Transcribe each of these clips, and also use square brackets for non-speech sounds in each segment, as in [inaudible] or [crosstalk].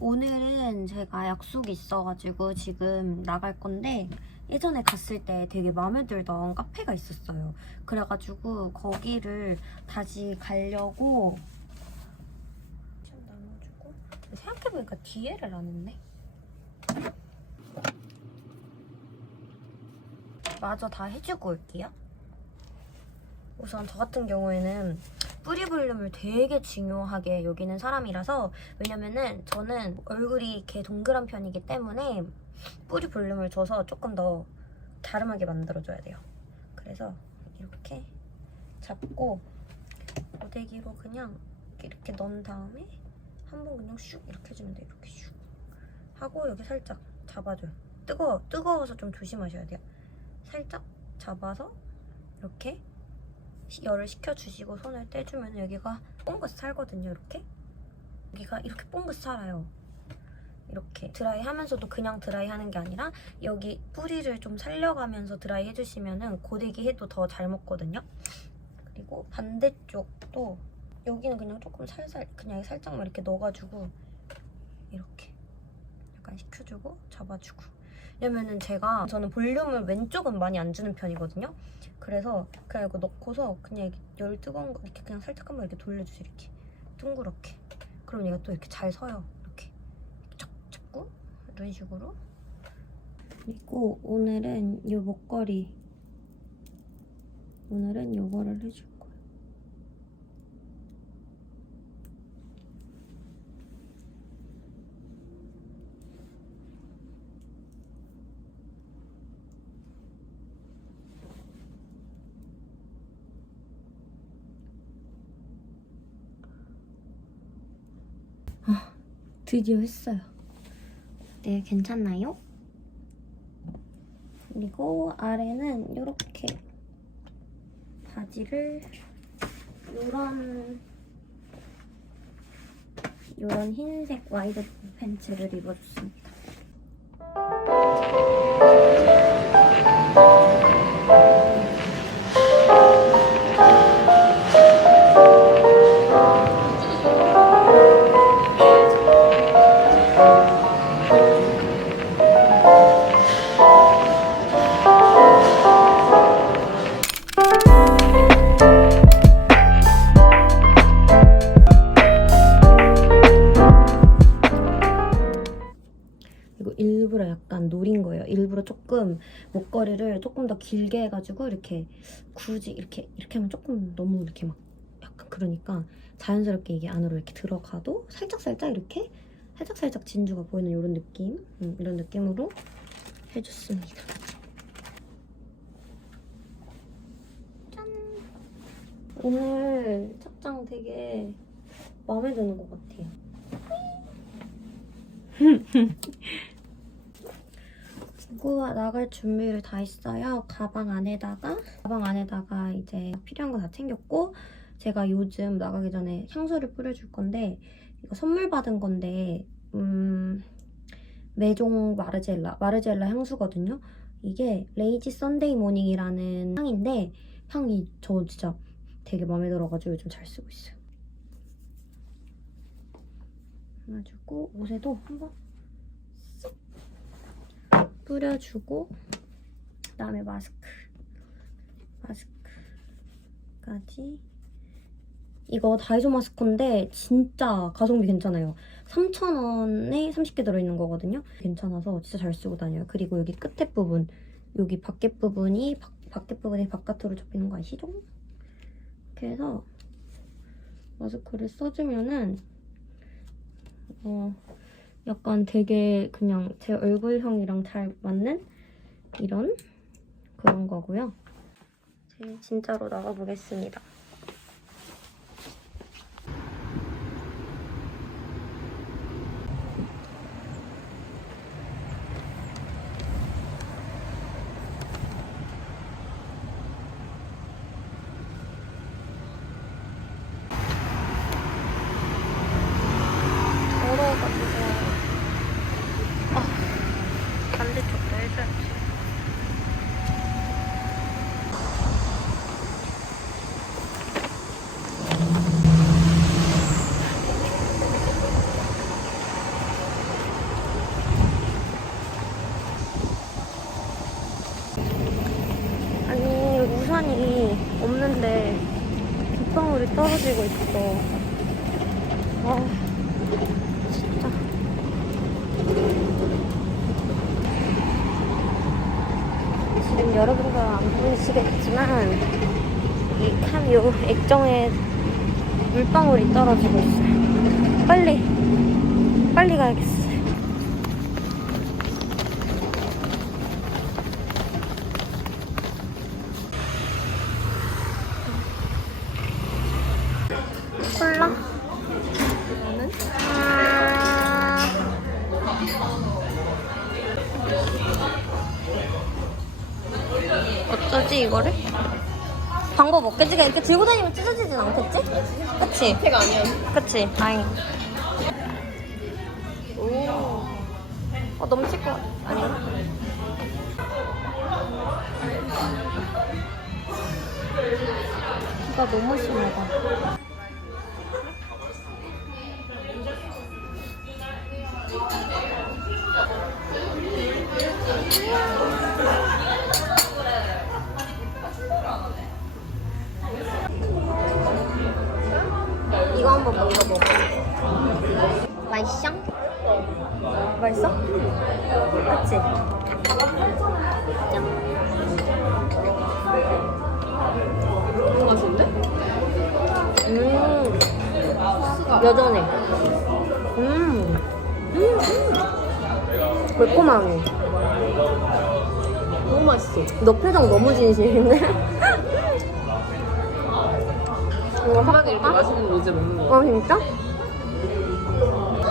오늘은 제가 약속이 있어가지고 지금 나갈 건데 예전에 갔을 때 되게 마음에 들던 카페가 있었어요. 그래가지고 거기를 다시 가려고 좀 나눠주고 생각해보니까 뒤에를 안 했네. 마저 다 해주고 올게요. 우선 저 같은 경우에는 뿌리 볼륨을 되게 중요하게 여기는 사람이라서 왜냐면은 저는 얼굴이 이렇게 동그란 편이기 때문에 뿌리 볼륨을 줘서 조금 더 갸름하게 만들어줘야 돼요. 그래서 이렇게 잡고 고데기로 그냥 이렇게 넣은 다음에 한 번 그냥 슉 이렇게 해주면 돼요. 이렇게 슉 하고 여기 살짝 잡아줘요. 뜨거워 뜨거워서 좀 조심하셔야 돼요. 살짝 잡아서 이렇게 열을 식혀주시고 손을 떼주면 여기가 뽕긋 살거든요 이렇게? 여기가 이렇게 뽕긋 살아요. 이렇게 드라이 하면서도 그냥 드라이 하는 게 아니라 여기 뿌리를 좀 살려가면서 드라이 해주시면은 고데기 해도 더 잘 먹거든요. 그리고 반대쪽도 여기는 그냥 조금 살살 그냥 살짝만 이렇게 넣어가지고 이렇게 약간 식혀주고 잡아주고 왜냐면은 제가 저는 볼륨을 왼쪽은 많이 안 주는 편이거든요. 그래서 그냥 이거 넣고서 그냥 열 뜨거운 거 이렇게 그냥 살짝 한번 이렇게 돌려주세요 이렇게. 둥그렇게. 그럼 얘가 또 이렇게 잘 서요. 이렇게. 쫙 잡고 이런 식으로. 그리고 오늘은 이 목걸이. 오늘은 요거를 해줄 거예요 드디어 했어요. 네, 괜찮나요? 그리고 아래는 이렇게 바지를 요런 요런 흰색 와이드 팬츠를 입어줬습니다. 목걸이를 조금 더 길게 해가지고 이렇게 굳이 이렇게 이렇게 하면 조금 너무 이렇게 막 약간 그러니까 자연스럽게 이게 안으로 이렇게 들어가도 살짝 살짝 이렇게 살짝 살짝 진주가 보이는 이런 느낌, 음, 이런 느낌으로 해줬습니다. 짠. 오늘 착장 되게 마음에 드는 것 같아요. [laughs] 그리고 나갈 준비를 다 했어요. 가방 안에다가 가방 안에다가 이제 필요한 거 다 챙겼고 제가 요즘 나가기 전에 향수를 뿌려줄 건데 이거 선물 받은 건데 음 메종 마르젤라 마르젤라 향수거든요. 이게 레이지 선데이 모닝이라는 향인데 향이 저 진짜 되게 마음에 들어가지고 요즘 잘 쓰고 있어요. 그래가지고 옷에도 한번 쏙 뿌려주고 그다음에 마스크. 마스크까지. 이거 다이소 마스크인데 진짜 가성비 괜찮아요. 3,000원에 30개 들어있는 거거든요. 괜찮아서 진짜 잘 쓰고 다녀요. 그리고 여기 끝에 부분 여기 밖에 부분이 바, 밖에 부분이 바깥으로 접히는 거 아시죠? 이렇게 해서 마스크를 써주면은 어, 약간 되게 그냥 제 얼굴형이랑 잘 맞는 이런 그런 거고요. 이제 진짜로 나가보겠습니다. 더러워가지고 아 반대쪽도 해줘야지 없는데 빗방울이 떨어지고 있어. 아, 진짜. 지금 여러분들 안 보이시겠지만 이 카미오 액정에 물방울이 떨어지고 있어요. 빨리, 빨리 가야겠어 어쩌지 이거를? 방법 없겠지? 그냥 이렇게 들고 다니면 찢어지진 않겠지? 그치? 태가 아니야. 그치? 다행. 어, 넘칠 것 같아. 아닌가? 비가 너무 심하다. 한번 먼저 먹어. 맛있어? 맛있어? 그치? 짠. 맛있는데? 음. 여전해. 음. 음. 매콤하네. 너무 맛있어. 너 표정 너무 진심인데? [laughs] 이거 한마디 이렇게 섞을까? 맛있는 로제 먹는 거. 어, 진짜?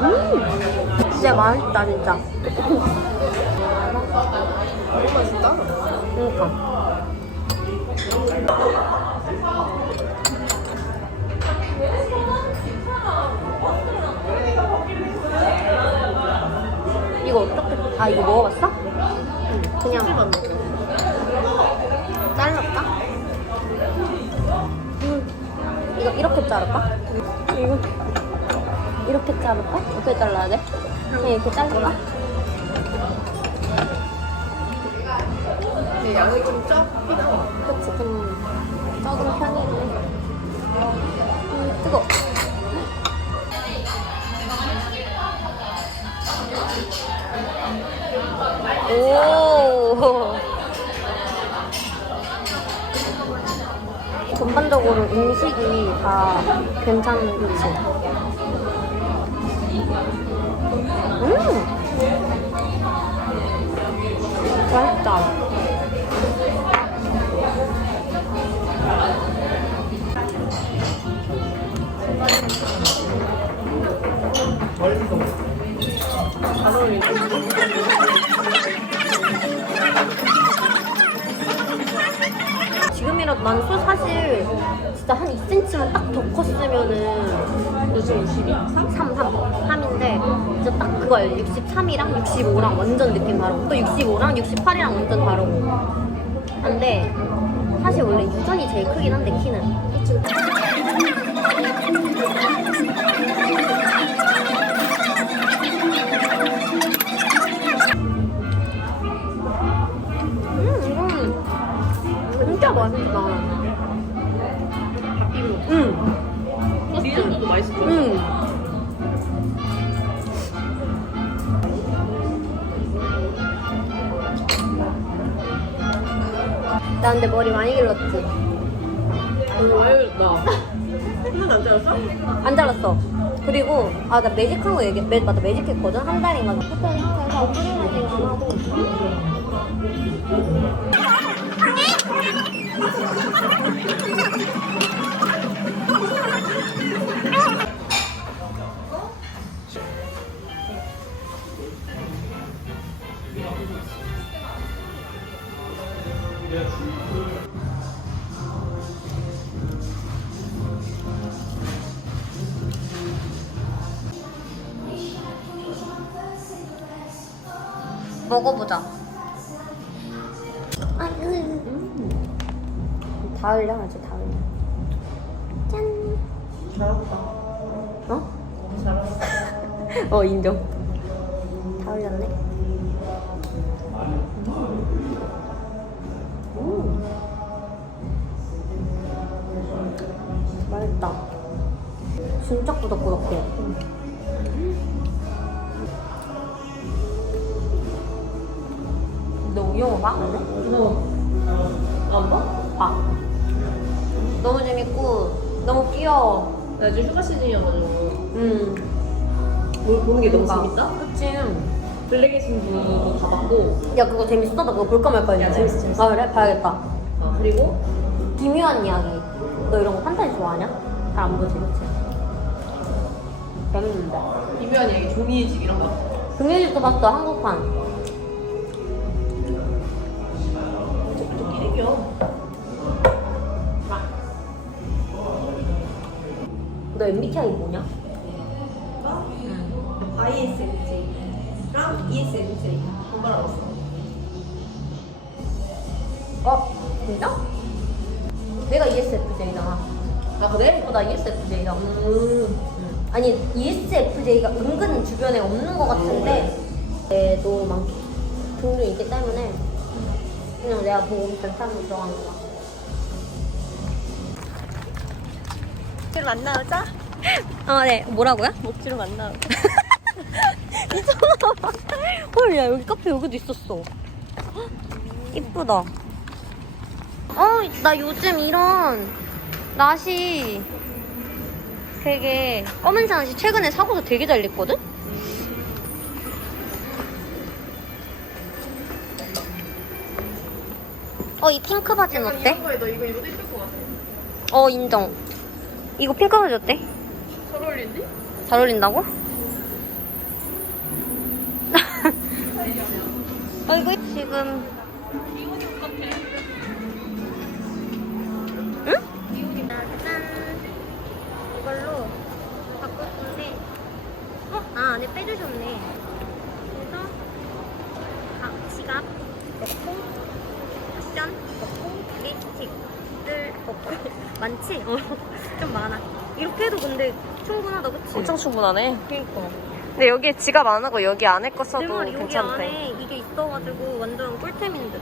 음. 진짜 맛있다, 진짜. 너무 맛있다. 그러니까. 이거 어떻게, 아, 이거 먹어봤어? 그냥 만 먹어. 이렇게 자를까? 이거 이렇게 자를까? 어떻게 잘라야 돼? 그냥 이렇게 자를까? 근데 양이 좀 적긴 하다. 그치, 좀 적은 편이네. 음, 뜨거. 오. 전반적으로 음식이 다 괜찮은 그치? 음. 맛있다. 잘 어울리네. 지금이라도 나는 소 사실 진짜 한 2cm만 딱 더 컸으면은 요즘 20이야. 3, 3, 3인데 진짜 딱 그거예요 63이랑 65랑 완전 느낌 다르고 또 65랑 68이랑 완전 다르고 근데 사실 원래 유전이 제일 크긴 한데 키는 리조또도 맛있어. 음. 나 근데 머리 많이 길렀지? 왜 나? 하나도 안 잘랐어? 안 잘랐어. 그리고 아 나 매직한 거 얘기 매, 맞아 매직했거든 한 달인가 호텔 한국에서 프리웨딩 하고 먹어보자. 다 흘려 아주 다 흘려. 짠. 잘한다. 어? 잘한다. [laughs] 어 인정. 진짜 꾸덕꾸덕해. 너 우영어 봐? 어. 안 봐? 봐. 너무 재밌고 너무 귀여워. 나 요즘 휴가 시즌이어가지고 음. 뭘 보는 게 너무. 재밌다? 그치. 블랙의 신부도 다 봤고 야 그거 재밌어? 나 그거 볼까 말까 했는데. 야, 재밌어, 재밌어. 아 그래? 봐야겠다. 어, 그리고 기묘한 이야기. 너 이런 거 판타지 좋아하냐? 잘 안 보지, 그치? 재밌는데. 미묘한 얘기 종이의 집 이런 거 금요일도 봤어, 한국판. 또 끼리겨 너 MBTI 뭐냐? ISFJ랑 ESFJ 번갈아 봤어 어? 진짜? 내가 ESFJ잖아. 아 그래? 어, 나 ESFJ다. 음 아니, ESFJ가 은근 주변에 없는 것 같은데, 얘도 막 종류 있기 때문에, 그냥 내가 보고 괜찮으면 들어가는 거야. 목줄 만나오자? 아, 네. 뭐라고요? 목줄 만나오자. 미쳤나봐. [laughs] 헐, 야, 여기 카페 여기도 있었어. 헉, 이쁘다. 어, 나 요즘 이런 낫이 되게 검은색 낫이 최근에 사고서 되게 잘 됐거든? 어, 이 핑크 바지는 어때? 이런 거에 너 이거 입어도 예쁠 것 같아 어, 인정. 이거 핑크 바지 어때? 잘 어울린디? 잘 어울린다고? 어, 이거 지금. 응? 빼주셨네. 그래서, 아, 지갑 넣고, 쿠션 넣고, 립스틱을 넣고. 많지? 어, 좀 많아. 이렇게 해도 근데 충분하다, 그치? 엄청 충분하네. 그니까. 근데 여기에 지갑 안 하고 여기 안에 거내 써도 말이 여기 괜찮대. 안에 이게 있어가지고 완전 꿀템인 듯.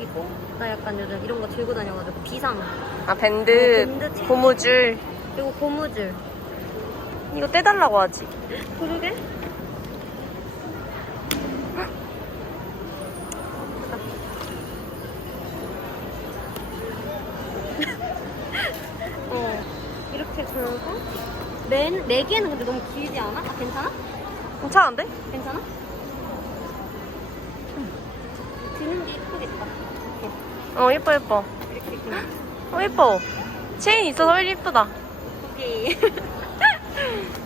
이거 나 약간 요즘 이런 거 들고 다녀가지고 비상 아 밴드, 어, 밴드 책. 고무줄. 그리고 고무줄. 이거 떼달라고 하지. 그러게? 네 개는 근데 너무 길지 않아? 아 괜찮아? 괜찮은데? 괜찮아? 드는 게 예쁘겠다. 어 예뻐 예뻐. 이렇게 그냥. 어 예뻐. 체인 있어서 훨씬 예쁘다. 오케이. [laughs]